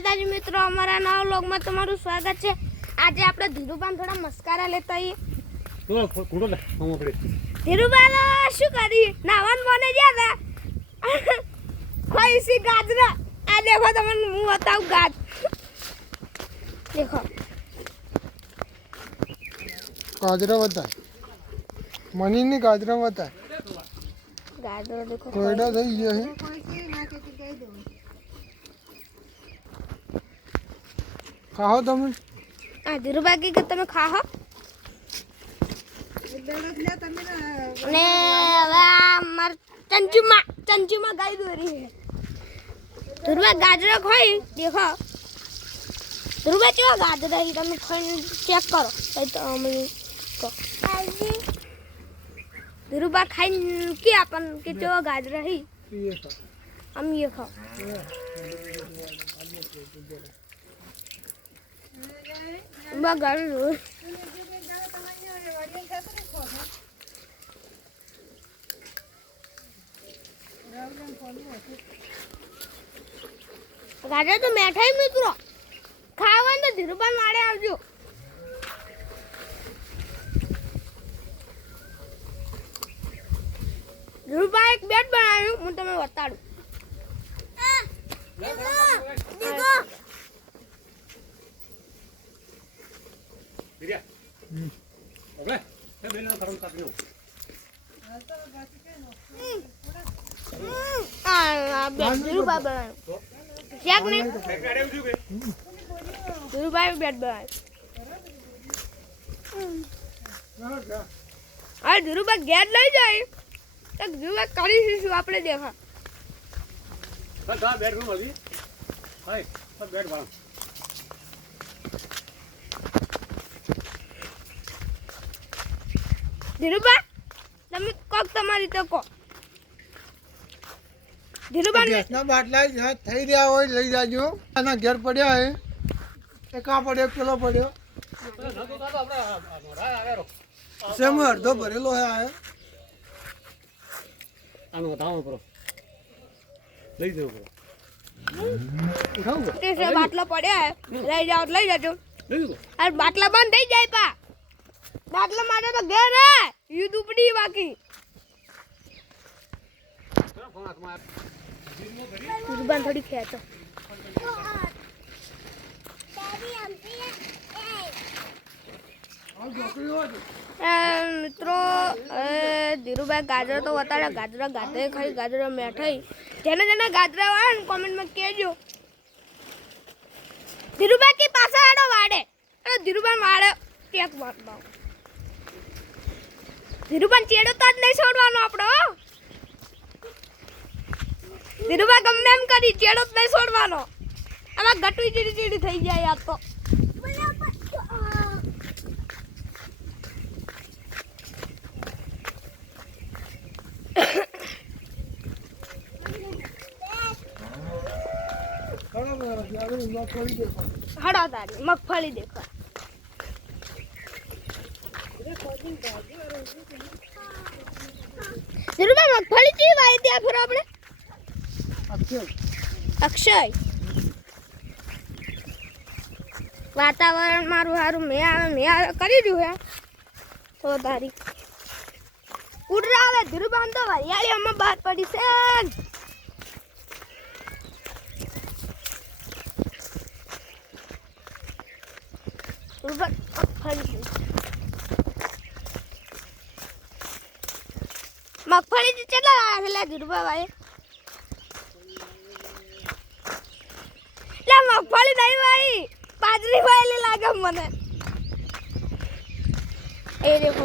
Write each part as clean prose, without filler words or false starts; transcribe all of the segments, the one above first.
दादी मित्रों हमारा नवा व्लॉग में તમારું સ્વાગત છે। આજે આપણે ધીરુબાન થોડા મસ્કારા લેતા આવીએ। તો કુડો લે હમ આપણે ધીરુબાન શું કરી નાવાન મને ગયા હતા કોઈ સી ગાજરા આ देखो તમને હું બતાવું ગાજ देखो गाजरा बता मनी ने गाजरा बता गाजर देखो कोयडा થઈ ગયો છે ખાઓ તમે આ ધીરુબા કે તમે ખાઓ ને હવે માર ચંચુમાં ગાય દોરી છે ધીરુબા ગાજરા ખાઈ देखो ધીરુબા કેવા ગાજરા છે તમે ખાઈને ચેક કરો તો અમે ધીરુબા ખાઈને કે આપણ કે કેવા ગાજરા છે ये खा हम ये खाओ बगर गाजर तो मैठा ही मित्रों खावा तो धीरुबान मारे आवजो ધીરુબા એક બેટ બનાવ્યું હું તમને બતાડું देखो વીર્યા ઓલે તે બેલના તરમ કાપ્યો આ બેટ ધીરુબા બનાવ્યું ચેક નહીં બેટ આડે ઉઠ્યું કે ધીરુબા બેટ બનાવ્યું આ ધીરુબા ગેટ લઈ જાય તો ધીરુબા કરીશું આપણે દેખા બસ આ બેટ નું આવી હાય બસ બેટ વાળા ધીરુબા તમે કોક તમારી તો કો ધીરુબા ગેસના બાટલા જ્યાં થઈ રહ્યા હોય લઈ જાજો આના ઘેર પડ્યા હે એ કા પડ્યો પેલો પડ્યો નતો તો આપણે મોરા આવેરો સેમ અડધો ભરેલો હે આ આનો ધાવો કરો લઈ જાવ કરો ઉઠાવ તે સે બાટલા પડ્યા હે લઈ જાઓ લઈ જાજો લઈ જાવ આ બાટલા બંધ થઈ જાય પા બાટલા માટે તો ઘેર હે યુ દુપડી બાકી ફોન હાથમાં ધીરુબા થોડી ખેંચો મિત્રો ધીરુબા ગાજર તો વતાડે ગાજરા ગાતે ખાઈ ગાજરા મેઠાઈ જેને જેને ગાજરા વાળે ને કોમેન્ટમાં કહેજો ધીરુબા કે પાછા આડો વાડે અરે ધીરુબા વાડે કેક મારવા ધીરુબા ચેડો તો જ નહીં છોડવાનો આપણો ધીરુબા ગમે એમ કરી ચેડો જ નહીં છોડવાનો આમાં ગટુઈ ચીડી ચીડી થઈ જાય આ તો હડા તારી મગફળી દેખો ધીરુબા મગફળી ચી વાઈ ત્યાં ફર આપણે અક્ષય વાતાવરણ મારું સારું મેં આવે કરી રહ્યું હે તો તારી ઉડરા આવે ધીરુબા તો હરિયાળી અમે બહાર પડી છે મગફળી કેટલા લાવ્યા ધીરુબા ભાઈ લે મગફળી નહીં ભાઈ બાજરી વાયેલી લાગે મને એ દેખો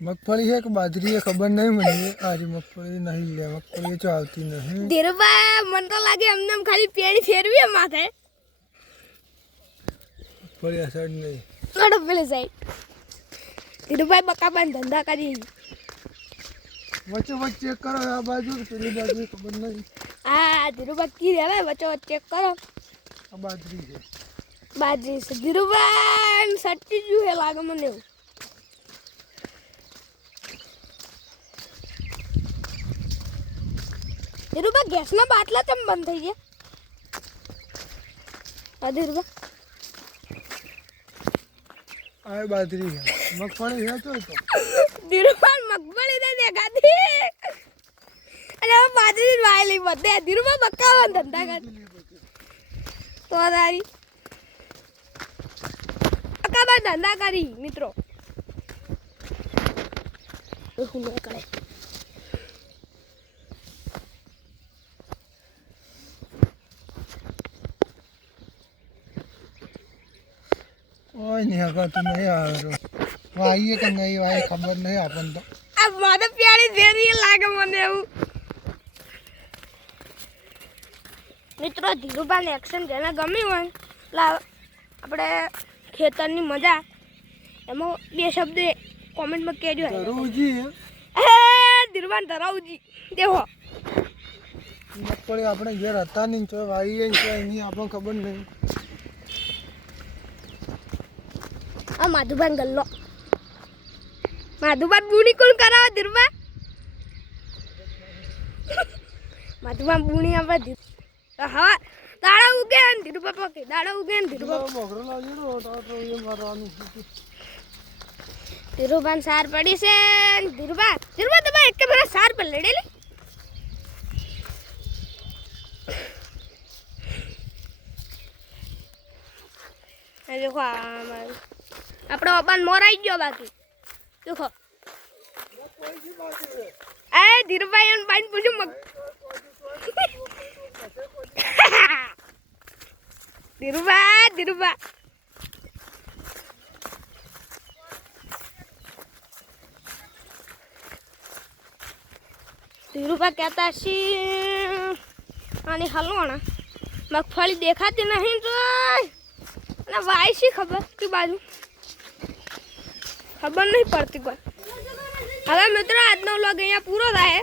મગફળી है कि बाजरी है खबर नहीं મને आज મગફળી નહીં લે મગફળી તો આવતી નહીં ધીરુબા મને તો લાગે એમને ખાલી પેડી ફેરવી માથે મગફળી અસર નહીં નડો પેલે સાઈડ ધીરુભાઈ બકાબાન ધંધા કરી વચ્ચે વચ્ચે કરો આ બાજુ પેલી બાજુ ખબર નહીં હા ધીરુભાઈ કી રે વચ્ચે ચેક કરો આ બાજરી છે બાજરી છે ધીરુભાઈ સટ્ટી જો હે લાગે મને એવું ધીરુભા ગેસના બાટલા કેમ બંધ થઈ ગયા? હા ધીરુભા આ બાજરી છે મગફળી છે તો ધીરુભા મગફળી દે દેખાતી અને હવે બાજરી વાયેલી બધે ધીરુભા બકાવા ધંધા કર તો તારી બકાવા ધંધા કરી મિત્રો હું ન કરે ઓય નહીં આગળ તો નહીં આવ્યો વાઈએ કે નહીં વાઈએ ખબર નહીં આપણને તો આ મારે પ્યારી જેરી લાગે મને એવું મિત્રો ધીરુભાઈ એક્શન જેને ગમ્યું હોય એટલે આપણે ખેતરની મજા એમાં બે શબ્દ કોમેન્ટમાં કહેજો ધરુજી એ ધીરુભાઈ ધરાવજી દેખો મગફળી આપણે ઘેર હતા નહીં તો વાઈએ ને તો એની આપણને ખબર નહીં આ માધુભાઈ ગલ્લો માધુભાઈ બુણી કોણ કરાવે ધીરુભાઈ માધુભાઈ બુણી આપણે હા દાડા ઉગે ને ધીરુભાઈ પકે દાડા ઉગે ને ધીરુભાઈ મોગરો લાવજો તો એ મારવાનું ધીરુભાઈ સાર પડી છે ધીરુભાઈ તમે એક ભરા સાર પર લડેલી દેખો આપણો અબાન મોરાઈ ગયો બાકી દેખો એ ધીરુભાઈ અને બાઈન પૂછું મગ ધીરુભા ધીરુભા કહેતા છીએ આની હલવાણા મગફળી દેખાતી નહીં તો અને વાય શી ખબર કે બાજુ ખબર નહીં પડતી કોઈ હવે મિત્રો આજનો વ્લોગ અહીંયા પૂરો થાય